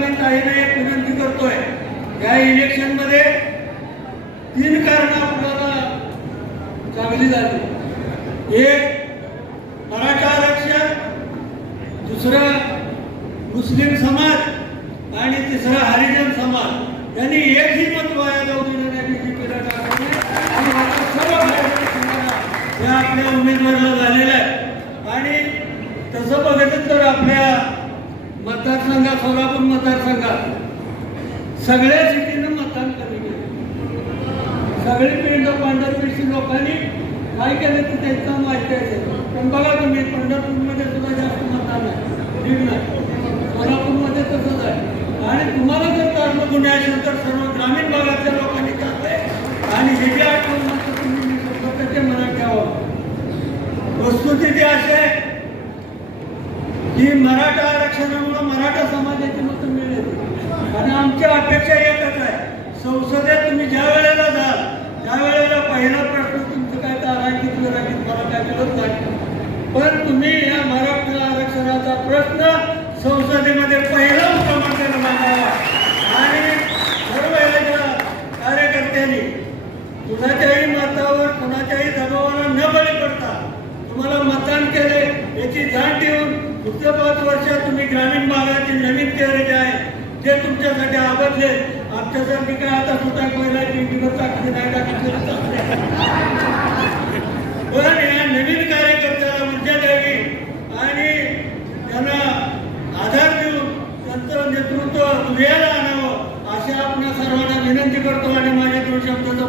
मी ताईला एक विनंती करतोय. या इलेक्शनमध्ये तीन कारण आपल्याला चांगली झाली एक मराठा आरक्षण दुसरं मुस्लिम समाज आणि तिसरा हरिजन समाज. यांनी एकही मत वाया जाऊ दिलं नाही बीजेपीला टाकलं आणि सर्व या आपल्या उमेदवाराला झालेलं आहे आणि तसं बघितलं तर आपल्या मतदारसंघात सोलापूर मतदारसंघात सगळ्या सिटीनं मतदान कमी केलं सगळी पिंड पंढरपूरची लोकांनी काय केलं ते त्यांचं माहिती आहे. पण बघा तुम्ही पंढरपूरमध्ये सुद्धा जास्त मतदान आहे. दीड नाही सोलापूरमध्ये तसंच आहे. आणि तुम्हाला जर कर्म गुन्हे असेल तर सर्व ग्रामीण भागातल्या लोकांनी टाकले आणि हे जे आठवण मात्र तुम्ही शंभर मनात ठेवावं वस्तुस्थिती अशी आहे की मराठा आरक्षणामुळे मराठा समाजाची मतं मिळेल. आणि आमची अपेक्षा एकच आहे. संसदेत तुम्ही ज्या वेळेला जाल त्या वेळेला पहिला प्रश्न तुमचं काय तर अराजकीत विराजीत मला काय नाही. पण तुम्ही या मराठा आरक्षणाचा प्रश्न संसदेमध्ये पहिला उपक्रमांकाने मांडावा. आणि सर्व कार्यकर्त्यांनी कुणाच्याही मतावर कुणाच्याही दबावाला न बळी पडता तुम्हाला मतदान केले याची जाण पुढच्या पाच वर्षात तुम्ही ग्रामीण भागाचे नवीन चेहरे जे आहे ते तुमच्यासाठी आवडले. आमच्यासाठी काय आता सुद्धा पहिला टीव्हीवर टाकले नाही टाकले पण या नवीन कार्यकर्त्याला ऊर्जा द्यावी आणि त्यांना आधार देऊन त्यांचं नेतृत्व दुर्याला आणावं अशा आपल्या सर्वांना विनंती करतो आणि माझ्या दोन शब्दाचा